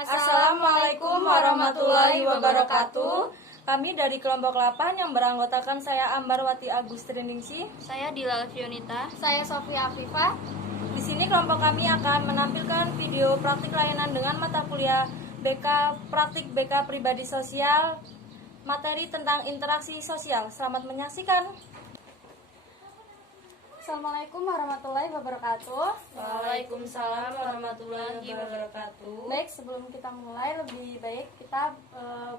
Assalamualaikum warahmatullahi wabarakatuh. Kami dari kelompok 8 yang beranggotakan saya Ambarwati Agustriningsih, Saya Dila Fionita. Saya Sofia Afifah. Di sini kelompok kami akan menampilkan video praktik layanan dengan mata kuliah praktik BK Pribadi Sosial, materi tentang interaksi sosial. Selamat menyaksikan. Assalamualaikum warahmatullahi wabarakatuh. Waalaikumsalam warahmatullahi wabarakatuh. Baik, sebelum kita mulai lebih baik kita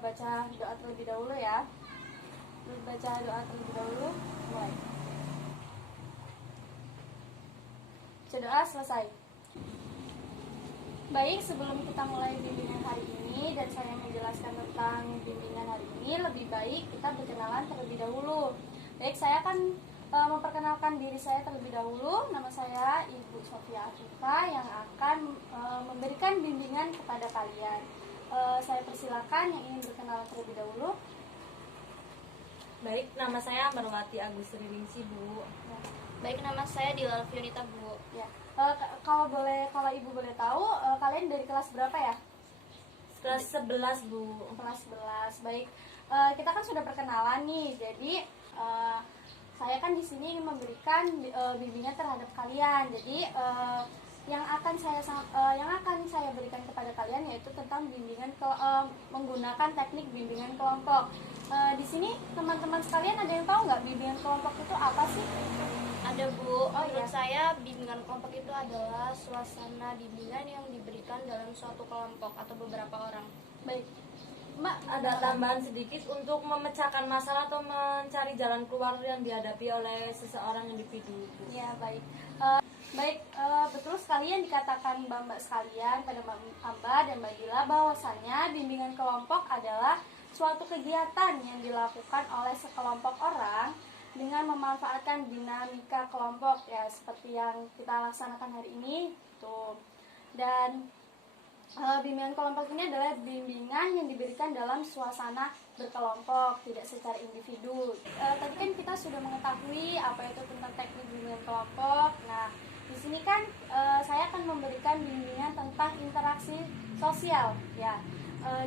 baca doa terlebih dahulu ya. Baca doa terlebih dahulu. Mulai. Baca doa selesai. Baik, sebelum kita mulai bimbingan hari ini dan saya menjelaskan tentang bimbingan hari ini, lebih baik kita berkenalan terlebih dahulu. Baik, saya akan memperkenalkan diri saya terlebih dahulu. Nama saya Ibu Sofia Afifah yang akan memberikan bimbingan kepada kalian. Saya persilakan yang ingin berkenalan terlebih dahulu. Baik, nama saya Ambarwati Agustriningsih, Bu. Ya. Baik, nama saya Dila Fionita, Bu. Ya. Kalau Ibu boleh tahu, kalian dari kelas berapa ya? Kelas 11, Bu. Kelas 11. Baik. Kita kan sudah perkenalan nih. Jadi saya kan di sini ingin memberikan bimbingan terhadap kalian. Jadi yang akan saya berikan kepada kalian yaitu tentang bimbingan menggunakan teknik bimbingan kelompok. Di sini teman-teman sekalian ada yang tahu nggak bimbingan kelompok itu apa sih? Ada, Bu. iya. Menurut saya bimbingan kelompok itu adalah suasana bimbingan yang diberikan dalam suatu kelompok atau beberapa orang. Baik, Mbak, Ada tambahan sedikit untuk memecahkan masalah atau mencari jalan keluar yang dihadapi oleh seseorang individu. Ya, baik. Betul sekali yang dikatakan Mbak sekalian pada Mbak Amba dan Mbak Dila bahwasanya bimbingan kelompok adalah suatu kegiatan yang dilakukan oleh sekelompok orang dengan memanfaatkan dinamika kelompok ya seperti yang kita laksanakan hari ini tuh. Dan bimbingan kelompok ini adalah bimbingan yang diberikan dalam suasana berkelompok, tidak secara individu. Tadi kan kita sudah mengetahui apa itu tentang teknik bimbingan kelompok. Nah, di sini kan saya akan memberikan bimbingan tentang interaksi sosial, ya.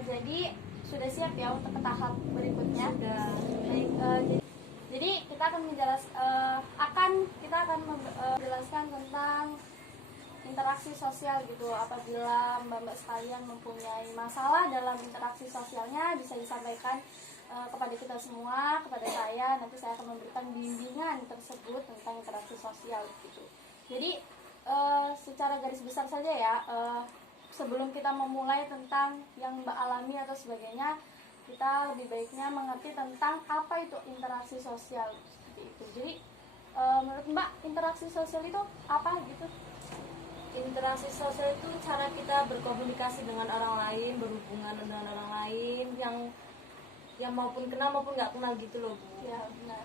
Jadi sudah siap ya untuk ke tahap berikutnya. Baik, jadi kita akan menjelaskan tentang interaksi sosial gitu. Apabila mbak-mbak sekalian mempunyai masalah dalam interaksi sosialnya bisa disampaikan kepada kita semua, kepada saya. Nanti saya akan memberikan bimbingan tersebut tentang interaksi sosial gitu. Jadi secara garis besar saja ya, sebelum kita memulai tentang yang mbak alami atau sebagainya, kita lebih baiknya mengerti tentang apa itu interaksi sosial seperti itu. Jadi menurut mbak, interaksi sosial itu apa gitu? Interaksi sosial itu cara kita berkomunikasi dengan orang lain, berhubungan dengan orang lain yang maupun kenal maupun nggak kenal gitu loh, Bu. Ya, benar.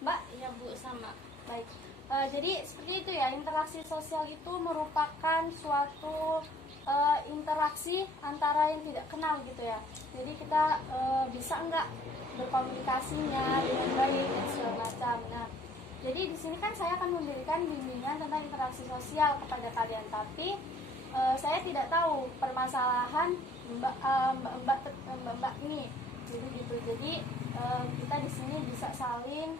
Mbak? Ya, Bu, sama. Baik. Jadi seperti itu ya, interaksi sosial itu merupakan suatu interaksi antara yang tidak kenal gitu ya. Jadi kita bisa nggak berkomunikasinya dengan baik dan segala macam. Nah, jadi di sini kan saya akan memberikan bimbingan tentang interaksi sosial kepada kalian, tapi saya tidak tahu permasalahan mbak ini, jadi gitu. Jadi kita di sini bisa saling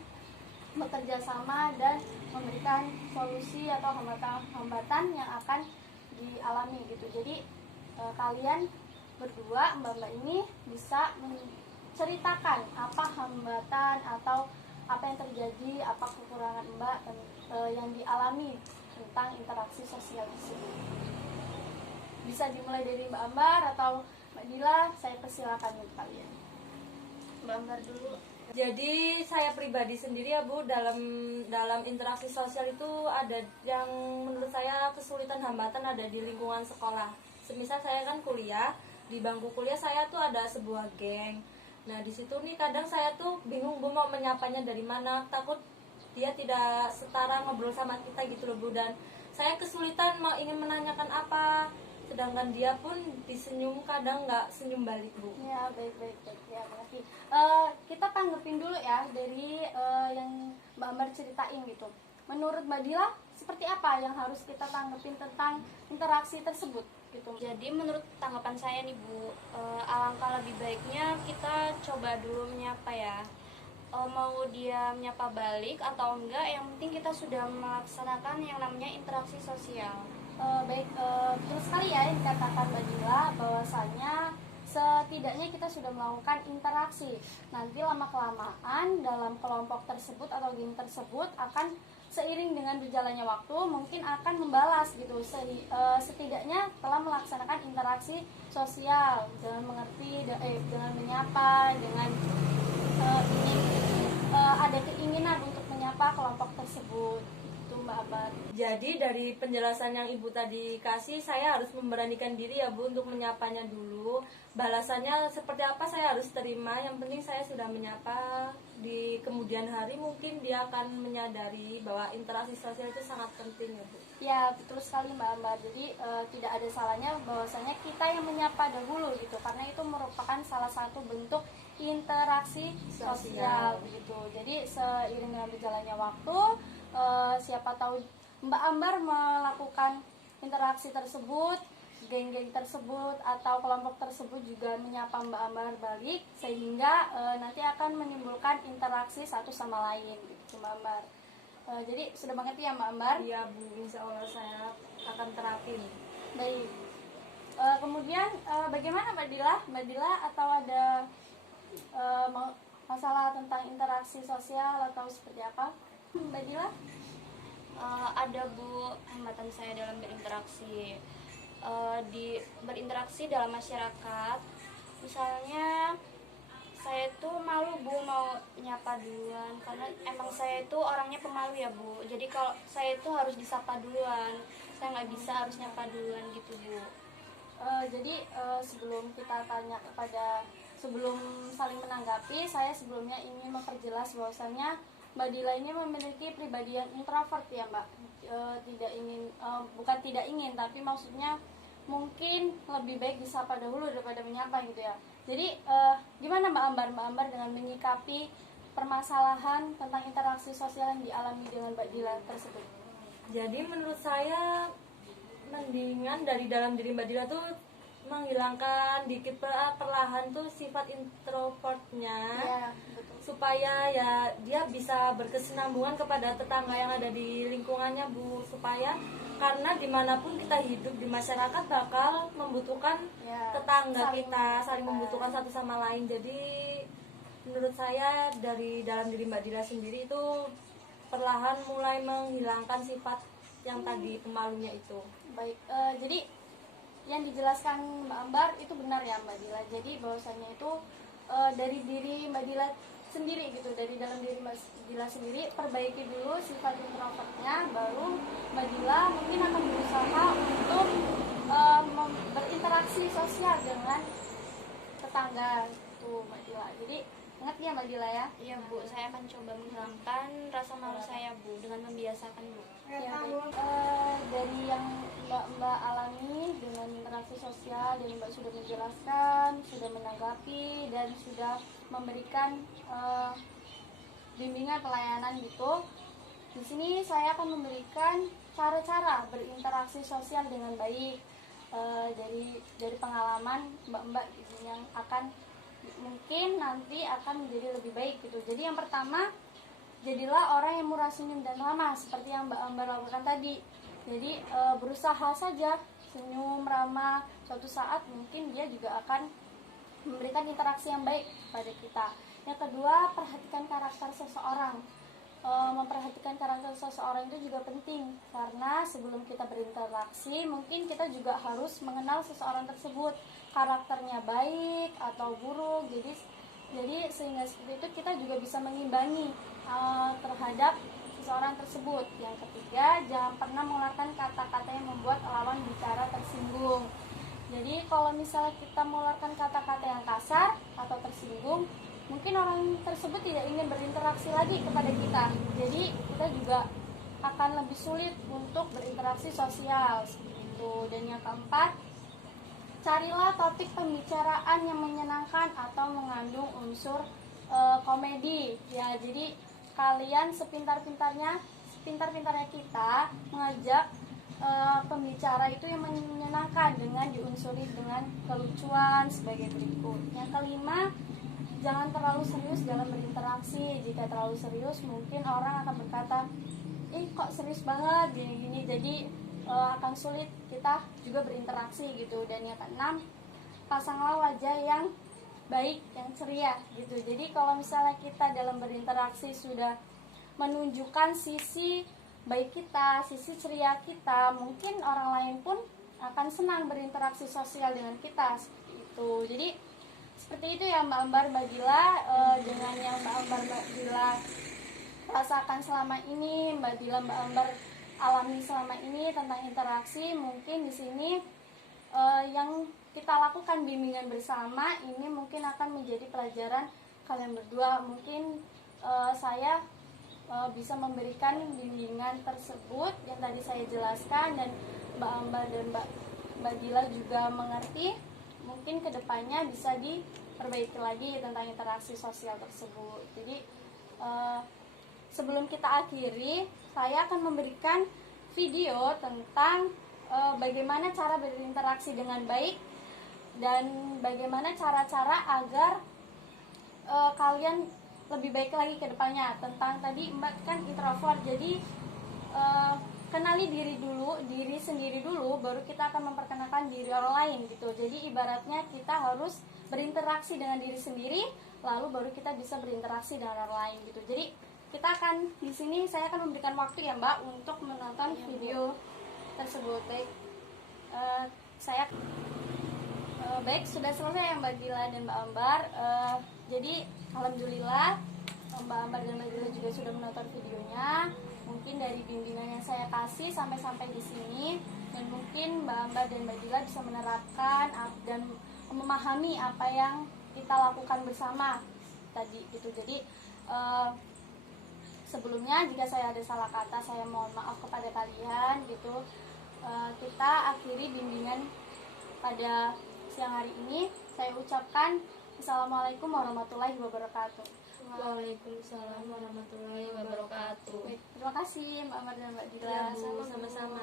bekerja sama dan memberikan solusi atau hambatan yang akan dialami gitu. Jadi kalian berdua mbak-mbak ini bisa menceritakan apa hambatan atau apa yang terjadi, apa kekurangan mbak yang dialami tentang interaksi sosial tersebut. Bisa dimulai dari Mbak Ambar atau Mbak Dila, saya persilakan untuk kalian. Mbak Ambar dulu. Jadi saya pribadi sendiri ya, Bu, dalam interaksi sosial itu ada yang menurut saya kesulitan hambatan ada di lingkungan sekolah. Semisal saya kan kuliah, di bangku kuliah saya tuh ada sebuah geng. Nah, di situ nih kadang saya tuh bingung, Bu, mau menyapanya dari mana, takut dia tidak setara ngobrol sama kita gitu loh, Bu, dan saya kesulitan ingin menanyakan apa, sedangkan dia pun disenyum kadang nggak senyum balik, Bu. Ya, baik ya, berarti kita tanggepin dulu ya dari yang Mbak Ambar ceritain gitu. Menurut Mbak Dila, seperti apa yang harus kita tanggepin tentang interaksi tersebut? gitu. Jadi menurut tanggapan saya nih Bu, alangkah lebih baiknya kita coba dulu menyapa ya. Mau dia menyapa balik atau enggak, yang penting kita sudah melaksanakan yang namanya interaksi sosial. Baik, betul sekali ya yang dikatakan Mbak Dila, bahwasanya setidaknya kita sudah melakukan interaksi. Nanti lama-kelamaan dalam kelompok tersebut atau geng tersebut akan seiring dengan berjalannya waktu mungkin akan membalas gitu. Setidaknya telah melaksanakan interaksi sosial dengan mengerti, dengan menyapa, dengan ingin ada keinginan untuk menyapa kelompok tersebut. Itu Mbak Ambar. Jadi dari penjelasan yang Ibu tadi kasih, saya harus memberanikan diri ya Bu untuk menyapanya dulu. Balasannya seperti apa saya harus terima, yang penting saya sudah menyapa. Di kemudian hari mungkin dia akan menyadari bahwa interaksi sosial itu sangat penting ya Bu. Ya betul sekali Mbak Ambar. Jadi tidak ada salahnya bahwasanya kita yang menyapa dahulu gitu, karena itu merupakan salah satu bentuk interaksi sosial begitu. Jadi seiring dengan berjalannya waktu, siapa tahu Mbak Ambar melakukan interaksi tersebut, geng-geng tersebut atau kelompok tersebut juga menyapa Mbak Ambar balik, sehingga nanti akan menimbulkan interaksi satu sama lain gitu Mbak Ambar. Jadi sudah mengerti ya Mbak Ambar? Iya Bu, insya Allah saya akan terapin. Baik. Kemudian bagaimana Mbak Dila? Mbak Dila atau ada masalah tentang interaksi sosial atau seperti apa? Mbak Dila? Ada Bu, hambatan saya dalam berinteraksi. Berinteraksi dalam masyarakat, misalnya saya tuh malu Bu mau nyapa duluan, karena emang saya itu orangnya pemalu ya Bu. Jadi kalau saya itu harus disapa duluan, saya nggak bisa harus nyapa duluan gitu Bu. Jadi sebelum kita tanya sebelum saling menanggapi, saya sebelumnya ingin memperjelas bahwasanya Mbak Dila ini memiliki pribadi yang introvert ya Mbak. Bukan tidak ingin, tapi maksudnya mungkin lebih baik disapa dahulu daripada menyapa gitu ya. Jadi gimana Mbak Ambar dengan menyikapi permasalahan tentang interaksi sosial yang dialami dengan Mbak Dila tersebut? Jadi menurut saya mendingan dari dalam diri Mbak Dila tuh menghilangkan dikit perlahan tuh sifat introvertnya Ya, betul. supaya ya dia bisa berkesinambungan kepada tetangga yang ada di lingkungannya Bu, supaya karena dimanapun kita hidup di masyarakat bakal membutuhkan Ya, tetangga saling kita, saling membutuhkan. membutuhkan satu sama lain. Jadi menurut saya dari dalam diri Mbak Dila sendiri itu perlahan mulai menghilangkan sifat yang tadi pemalunya itu. Baik, jadi yang dijelaskan Mbak Ambar itu benar ya Mbak Dila. Jadi bahwasannya itu dari diri Mbak Dila sendiri gitu, dari dalam diri Mbak Dila sendiri, perbaiki dulu sifat introvertnya, baru Mbak Dila mungkin akan berusaha untuk berinteraksi sosial dengan tetangga itu Mbak Dila. Jadi ingat ya Mbak Dila ya. Iya Bu, saya akan coba menghilangkan rasa malu saya Bu dengan membiasakan Bu. Ya, baik. Dari yang Mbak alami dengan interaksi sosial, dan Mbak sudah menjelaskan, sudah menanggapi, dan sudah memberikan bimbingan pelayanan gitu. Di sini saya akan memberikan cara-cara berinteraksi sosial dengan baik dari pengalaman Mbak-mbak gitu, yang akan mungkin nanti akan menjadi lebih baik gitu. Jadi yang pertama, jadilah orang yang murah senyum dan ramah seperti yang Mbak Ambar lakukan tadi. Jadi berusaha saja senyum ramah, suatu saat mungkin dia juga akan memberikan interaksi yang baik pada kita. Yang kedua, perhatikan karakter seseorang. Memperhatikan karakter seseorang itu juga penting, karena sebelum kita berinteraksi mungkin kita juga harus mengenal seseorang tersebut, karakternya baik atau buruk. Jadi sehingga seperti itu kita juga bisa mengimbangi terhadap seseorang tersebut. Yang ketiga, jangan pernah mengeluarkan kata-kata yang membuat lawan bicara tersinggung. Jadi kalau misalnya kita mengeluarkan kata-kata yang kasar atau tersinggung, mungkin orang tersebut tidak ingin berinteraksi lagi kepada kita. Jadi kita juga akan lebih sulit untuk berinteraksi sosial seperti itu. Dan yang keempat, carilah topik pembicaraan yang menyenangkan atau mengandung unsur komedi. Ya, jadi kalian sepintar-pintarnya kita mengajak pembicara itu yang menyenangkan dengan diunsuri dengan kelucuan sebagai berikut. Yang kelima, jangan terlalu serius dalam berinteraksi. Jika terlalu serius, mungkin orang akan berkata, kok serius banget gini-gini, jadi akan sulit kita juga berinteraksi gitu. Dan yang keenam, pasanglah wajah yang baik, yang ceria gitu. Jadi kalau misalnya kita dalam berinteraksi sudah menunjukkan sisi baik kita, sisi ceria kita, mungkin orang lain pun akan senang berinteraksi sosial dengan kita seperti itu. Jadi seperti itu ya Mbak Ambar, Mbak Dila. Dengan yang Mbak Ambar, Mbak Dila rasakan selama ini, Mbak Dila, Mbak Ambar alami selama ini tentang interaksi, mungkin di sini yang kita lakukan bimbingan bersama ini mungkin akan menjadi pelajaran kalian berdua. Mungkin saya bisa memberikan bimbingan tersebut yang tadi saya jelaskan, dan Mbak Ambar dan Mbak Dila juga mengerti. Mungkin kedepannya bisa diperbaiki lagi tentang interaksi sosial tersebut. Jadi sebelum kita akhiri, saya akan memberikan video tentang bagaimana cara berinteraksi dengan baik dan bagaimana cara-cara agar kalian lebih baik lagi ke depannya. Tentang tadi Mbak kan introvert, jadi kenali diri sendiri dulu, baru kita akan memperkenalkan diri orang lain gitu. Jadi ibaratnya kita harus berinteraksi dengan diri sendiri, lalu baru kita bisa berinteraksi dengan orang lain gitu. Jadi kita akan di sini, saya akan memberikan waktu ya Mbak untuk menonton video tersebut. Baik, saya baik, sudah selesai ya Mbak Dila dan Mbak Ambar. Jadi alhamdulillah Mbak Ambar dan Mbak Dila juga sudah menonton videonya. Mungkin dari bimbingan yang saya kasih sampai di sini, dan mungkin Mbak Ambar dan Mbak Dila bisa menerapkan dan memahami apa yang kita lakukan bersama tadi gitu. Jadi sebelumnya jika saya ada salah kata, saya mohon maaf kepada kalian gitu. Kita akhiri bimbingan pada siang hari ini. Saya ucapkan Assalamualaikum warahmatullahi wabarakatuh. Waalaikumsalam warahmatullahi wabarakatuh. Terima kasih Mbak Amar dan Mbak Dila. Ya, Bu, sama-sama.